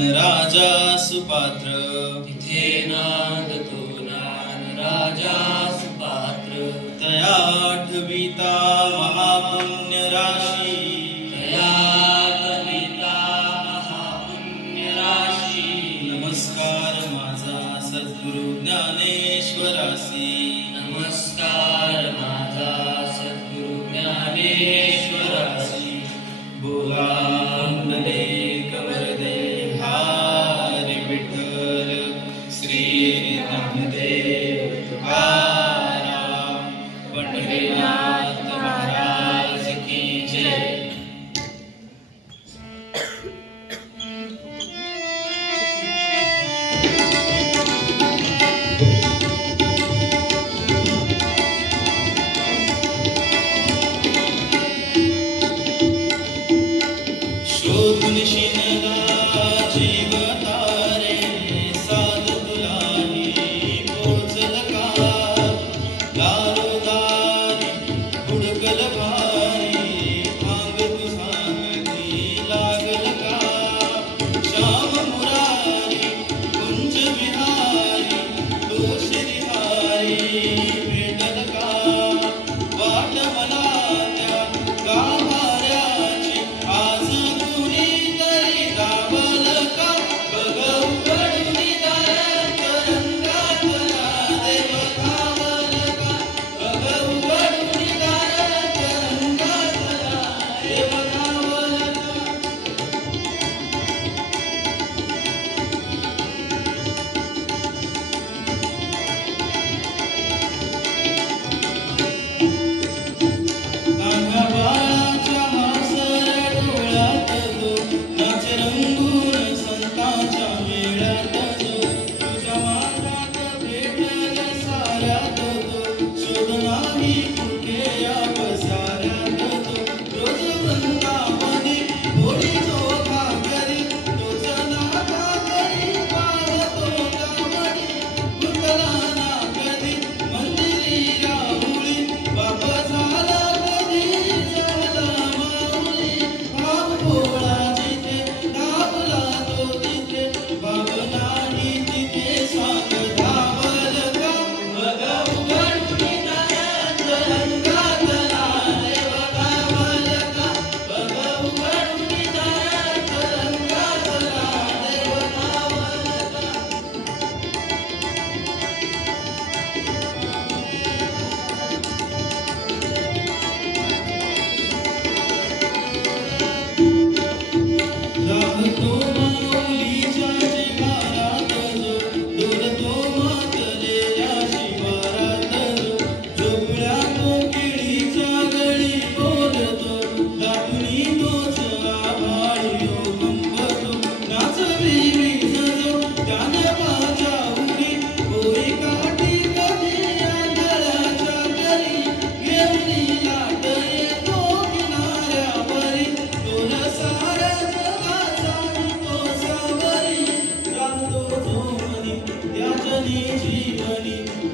नान राजा सुपात्र. तिथे नाद तो नान राजा सुपात्र. तया आठविता महापुण्य राशी. तया कविता राशी. नमस्कार माझा सद्गुरु ज्ञानेश्वरासी. नमस्कार माझा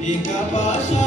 incapaz